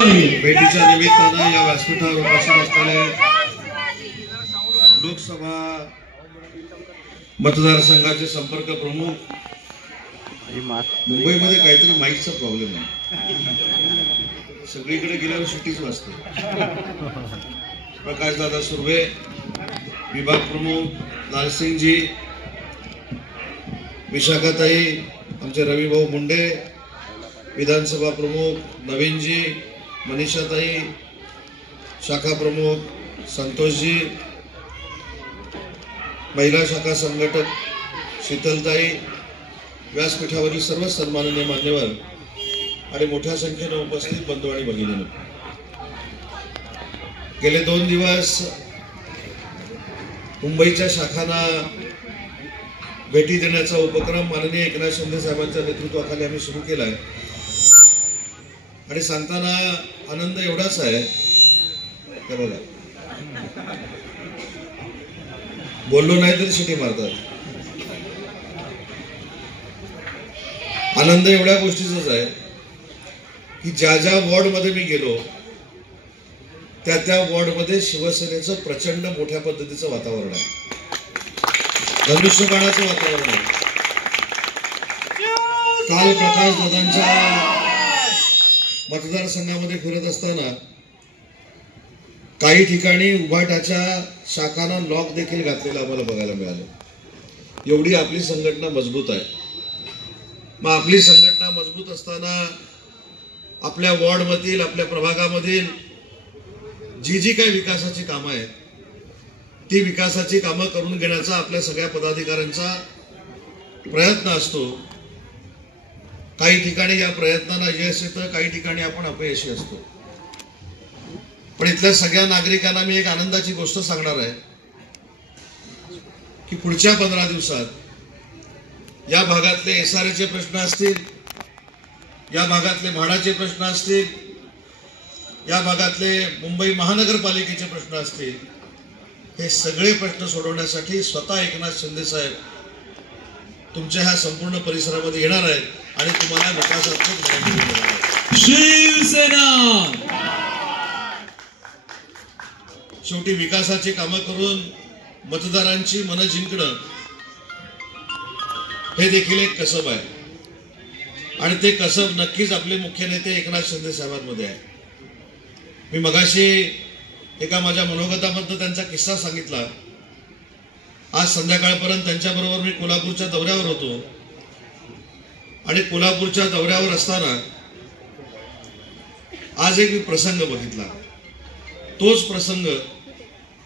भेटीच्या निमित्तानं या व्यासपीठावर उपस्थित असलेले लोकसभा मतदारसंघाचे संपर्क प्रमुख, मुंबईमध्ये काहीतरी माईकचा प्रॉब्लेम आहे, सगळीकडे गेल्यावर सुट्टीच वाजते. प्रकाशदादा सुर्वे, विभाग प्रमुख लालसिंगजी, विशाखाताई, आमचे रविभाऊ मुंडे, विधानसभा प्रमुख नवीनजी, मनीषाताई, शाखा प्रमुख संतोषजी, महिला शाखा संघटक शीतलताई, व्यासपीठावरील सर्व सन्माननीय मान्यवर आणि मोठ्या संख्येने उपस्थित बंधू आणि भगिनींनो, गेले 2 दिवस मुंबईच्या शाखांना भेटी देण्याचा उपक्रम माननीय एकनाथ शिंदे साहेबांच्या नेतृत्वाखाली आम्ही सुरू केला आहे. आणि सांगताना आनंद एवढाच आहे, बघा बोललो नाही तरी शिटी मारतात. आनंद एवढ्या गोष्टीचाच आहे की ज्या ज्या वॉर्डमध्ये मी गेलो त्या वॉर्डमध्ये शिवसेनेचं प्रचंड मोठ्या पद्धतीचं वातावरण आहे, धनुष्यबाणाचं वातावरण आहे. काल प्रकाश दादांच्या मतदारसंघामध्ये फिरत असताना काही ठिकाणी उभाटाच्या शाखांना लॉक देखील घातलेलं आम्हाला बघायला मिळालं. एवढी आपली संघटना मजबूत आहे. मग आपली संघटना मजबूत असताना आपल्या वॉर्डमधील, आपल्या प्रभागामधील जी काही विकासाची कामं आहेत ती विकासाची कामं करून घेण्याचा आपल्या सगळ्या पदाधिकाऱ्यांचा प्रयत्न असतो. काही ठिकाणी या प्रयत्नांना यश येतं, काही ठिकाणी आपण अपयशी असतो. पण इथल्या सगळ्या नागरिकांना मी एक आनंदाची गोष्ट सांगणार आहे की पुढच्या 15 दिवसात या भागातले एसआरएचे प्रश्न असतील, या भागातले म्हाडाचे प्रश्न असतील, या भागातले मुंबई महानगरपालिकेचे प्रश्न असतील, हे सगळे प्रश्न सोडवण्यासाठी स्वतः एकनाथ शिंदे साहेब तुमच्या ह्या संपूर्ण परिसरामध्ये येणार आहेत आणि तुम्हाला विकासात्मक न्याय मिळणार आहे. शिवसेना शेवटी विकासाची कामं करून मतदारांची मनं जिंकणं हे देखील एक कसब आहे आणि ते कसब नक्कीच आपले मुख्य नेते एकनाथ शिंदे साहेबांमध्ये आहे. मी मगाशी एका माझ्या मनोगतामधनं त्यांचा किस्सा सांगितला. आज संध्याकाळपर्यंत त्यांच्याबरोबर मी कोल्हापूरच्या दौऱ्यावर होतो आणि कोल्हापूरच्या दौऱ्यावर असताना आज एक मी प्रसंग बघितला. तोच प्रसंग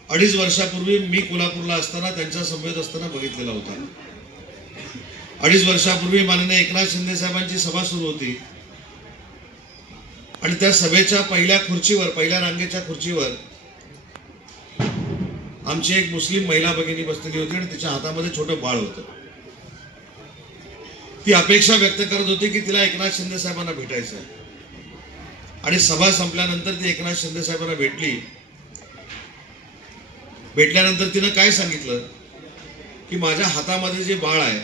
2.5 वर्षापूर्वी मी कोल्हापूरला असताना त्यांच्या समवेत असताना बघितलेला होता. 2.5 वर्षापूर्वी माननीय एकनाथ शिंदे साहेबांची सभा सुरू होती आणि त्या सभेच्या पहिल्या खुर्चीवर, पहिल्या रांगेच्या खुर्चीवर आमची एक मुस्लिम महिला भगिनी बसलेली होती आणि तिच्या हातामध्ये छोटं बाळ होतं. ती अपेक्षा व्यक्त करत होती की तिला एकनाथ शिंदे साहेबांना भेटायचं आहे आणि सभा संपल्यानंतर ती एकनाथ शिंदे साहेबांना भेटली. भेटल्यानंतर तिनं काय सांगितलं की माझ्या हातामध्ये जे बाळ आहे,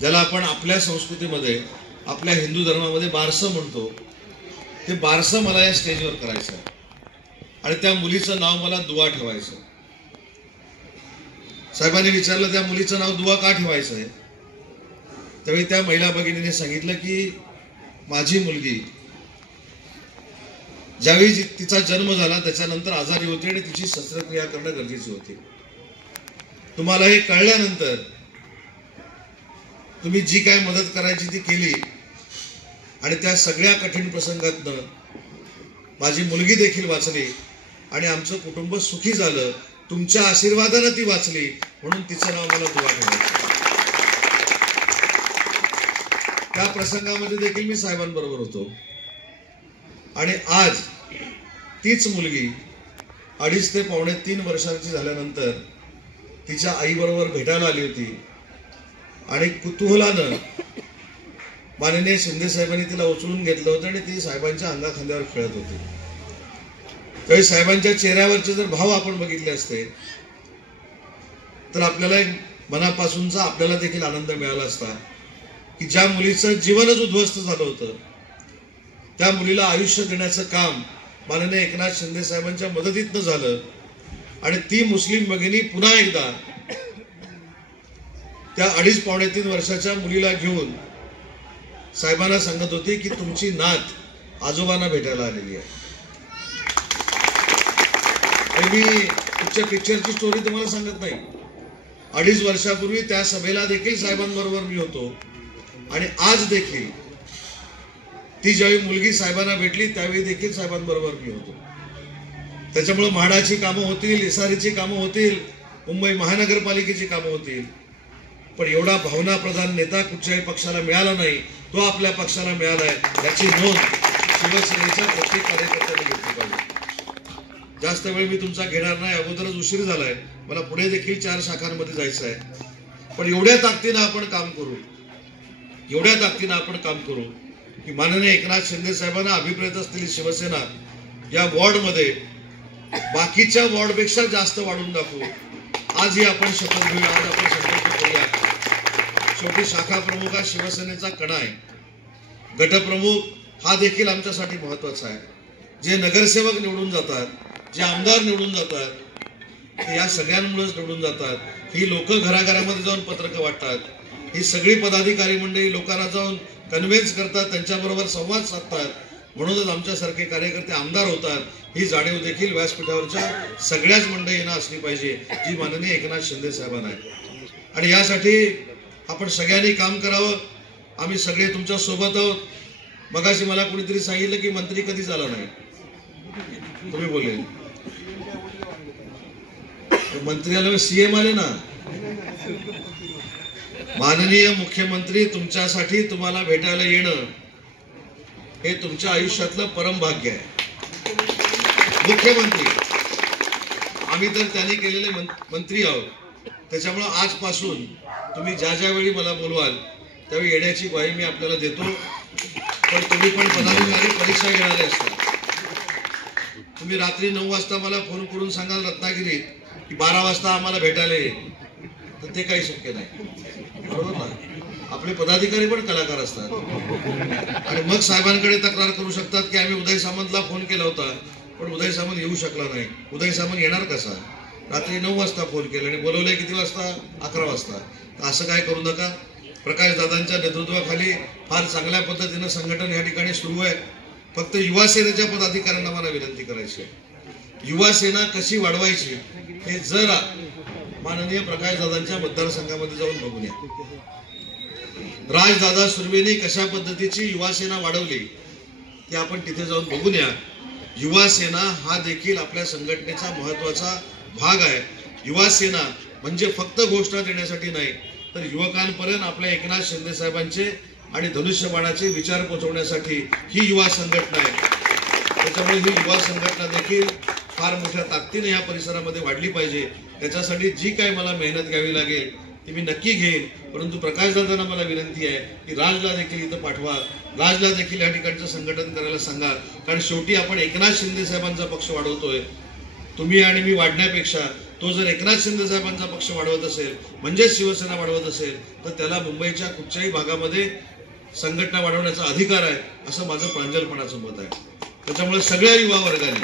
ज्याला आपण आपल्या संस्कृतीमध्ये, आपल्या हिंदू धर्मामध्ये बारसं म्हणतो, ते बारसं मला या स्टेजवर करायचं आहे आणि त्या मुलीचं नाव मला दुआ ठेवायचं. साहेबांनी विचारलं त्या मुलीचं नाव दुआ का ठेवायचं आहे. त्यावेळी त्या महिला भगिनीने सांगितलं की माझी मुलगी ज्यावेळी तिचा जन्म झाला त्याच्यानंतर आजारी होती आणि तिची शस्त्रक्रिया करणं गरजेची होती. तुम्हाला हे कळल्यानंतर तुम्ही जी काय मदत करायची ती केली आणि त्या सगळ्या कठीण प्रसंगातनं माझी मुलगी देखील वाचली आणि आमचं कुटुंब सुखी झालं. तुमच्या आशीर्वादानं ती वाचली म्हणून तिचं नाव मला दुआ ठेवायचं. त्या प्रसंगामध्ये देखील मी साहेबांबरोबर होतो आणि आज तीच मुलगी 2.5 ते पावणे 3 वर्षांची झाल्यानंतर तिच्या आईबरोबर भेटायला आली होती आणि कुतूहलानं माननीय शिंदे साहेबांनी तिला उचलून घेतलं होतं आणि ती साहेबांच्या अंगाखांद्यावर खेळत होती. त्यावेळी साहेबांच्या चेहऱ्यावरचे जर भाव आपण बघितले असते तर आपल्याला एक मनापासूनचा आपल्याला देखील आनंद मिळाला असता की ज्या मुलीचं जीवनच उद्ध्वस्त झालं होतं त्या मुलीला आयुष्य देण्याचं काम माननीय एकनाथ शिंदे साहेबांच्या मदतीतनं झालं आणि ती मुस्लिम भगिनी पुन्हा एकदा त्या 2.5-3 वर्षाच्या मुलीला घेऊन साहेबांना सांगत होती की तुमची नात आजोबांना भेटायला आलेली आहे. मी तुमच्या पिक्चरची स्टोरी तुम्हाला सांगत नाही. 2.5 वर्षापूर्वी त्या सभेला देखील साहेबांबरोबर मी होतो आणि आज देखील ती ज्यावेळी मुलगी साहेबांना भेटली त्यावेळी देखील साहेबांबरोबर मी होतो. त्याच्यामुळे म्हाडाची कामं होतील, एसआरईची कामं होतील, मुंबई महानगरपालिकेची कामं होतील, पण एवढा भावनाप्रधान नेता कुठच्याही पक्षाला मिळाला नाही. तो आपल्या पक्षाला मिळालाय याची नोंद शिवसेनेच्या प्रत्येक कार्यकर्त्याने घेतली पाहिजे. जास्त वेळ मी तुमचा घेणार नाही, अगोदरच उशीर झालाय. मला पुढे देखील 4 शाखांमध्ये जायचं आहे. पण एवढ्या ताकदीनं आपण काम करू की माननीय एकनाथ शिंदे साहेबांना अभिप्रेत असलेली शिवसेना या वॉर्डमध्ये बाकीच्या वॉर्डपेक्षा जास्त वाढून दाखवू. आजही आपण शपथ घेऊया, आज आपण संकल्प करूया. शेवटी शाखा प्रमुख हा शिवसेनेचा कणा आहे. गटप्रमुख हा देखील आमच्यासाठी महत्वाचा आहे. जे नगरसेवक निवडून जातात, जे आमदार निवडून जातात, ते या सगळ्यांमुळेच निवडून जातात. ही लोक घराघरामध्ये जाऊन पत्रकं वाटतात. ही सगळी पदाधिकारी मंडळी लोकांना जाऊन कन्व्हिन्स करतात, त्यांच्याबरोबर संवाद साधतात. म्हणूनच आमच्यासारखे कार्यकर्ते आमदार होतात. ही जाणीव देखील व्यासपीठावरच्या सगळ्याच मंडळींना असली पाहिजे, जी माननीय एकनाथ शिंदे साहेबांना आहे. आणि यासाठी आपण सगळ्यांनी काम करावं. आम्ही सगळे तुमच्या सोबत आहोत. मगाशी मला कोणीतरी सांगितलं की मंत्री कधीच आला नाही. तुम्ही बोलले मंत्री आले, सीएम आले ना. माननीय मुख्यमंत्री तुमच्यासाठी तुम्हाला भेटायला येणं हे तुमच्या आयुष्यातलं परम भाग्य आहे. मुख्यमंत्री आम्ही तर त्यांनी केलेले मंत्री आहोत. त्याच्यामुळे आजपासून तुम्ही ज्या ज्यावेळी मला बोलवाल त्यावेळी येण्याची ग्वाही मी आपल्याला देतो. पण तुम्ही पण पदाधिकारी परीक्षा घेणारे असतात. तुम्ही रात्री 9 वाजता मला फोन करून सांगाल रत्नागिरीत की 12 वाजता आम्हाला भेटायला ये, तर ते काही शक्य नाही. बरोबर ना. आपले पदाधिकारी पण कलाकार असतात आणि मग साहेबांकडे तक्रार करू शकतात की आम्ही उदय सामंतला फोन केला होता पण उदय सामंत येऊ शकला नाही. उदय सामंत येणार कसा? रात्री 9 वाजता फोन केला आणि बोलवलंय किती वाजता? 11 वाजता. तर असं काय करू नका. प्रकाश दादांच्या नेतृत्वाखाली फार चांगल्या पद्धतीनं संघटन या ठिकाणी सुरू आहे. फक्त युवा सेनेच्या पदाधिकाऱ्यांना मला विनंती करायची आहे, युवा सेना कशी वाढवायची हे जरा माननीय प्रकाश दादांच्या मतदारसंघामध्ये जाऊन बघून या. राजदादा सुर्वेंनी कशा पद्धतीची युवा सेना वाढवली ते आपण तिथे जाऊन बघून या. युवा सेना हा देखील आपल्या संघटनेचा महत्वाचा भाग आहे. युवा सेना म्हणजे फक्त घोषणा देण्यासाठी नाही, तर युवकांपर्यंत आपल्या एकनाथ शिंदे साहेबांचे आणि धनुष्यबाणाचे विचार पोहोचवण्यासाठी ही युवा संघटना आहे. त्याच्यामुळे ही युवा संघटना देखील फार मोठ्या ताकदीने या परिसरामध्ये वाढली पाहिजे. त्याच्यासाठी जी काही मला मेहनत घ्यावी लागेल ती मी नक्की घेईन. परंतु प्रकाशदादांना मला विनंती आहे की राजला देखील इथं पाठवा, राजला देखील या ठिकाणचं संघटन करायला सांगा. कारण शेवटी आपण एकनाथ शिंदे साहेबांचा पक्ष वाढवतोय. तुम्ही आणि मी वाढण्यापेक्षा तो जर एकनाथ शिंदे साहेबांचा पक्ष वाढवत असेल म्हणजेच शिवसेना वाढवत असेल तर त्याला मुंबईच्या कुठच्याही भागामध्ये संघटना वाढवण्याचा अधिकार आहे, असं माझं प्रांजलपणाचं मत आहे. त्याच्यामुळे सगळ्या युवा वर्गाने